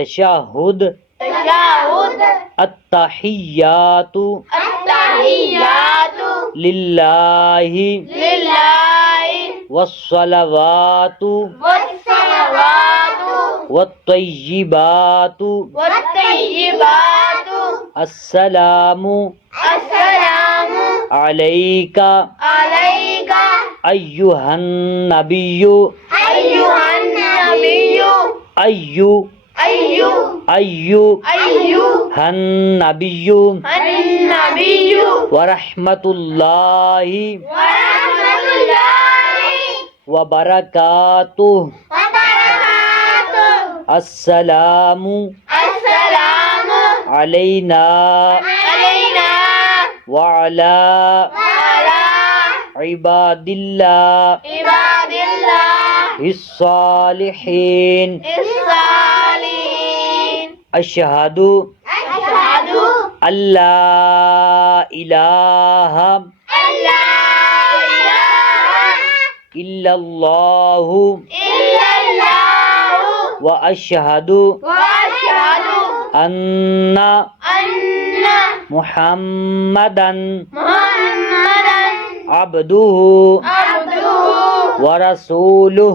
تشہد التحیات للہ والصلوات والطیبات السلام علیک ایھا النبی ایھا النبی ورحمۃ اللہ وبرکاتہ. السلام علینا وعلی عباد اللہ الصالحین. اشہد اللہ الہ الا اللہ واشہد ان محمدًا عبدہ ورسولہ.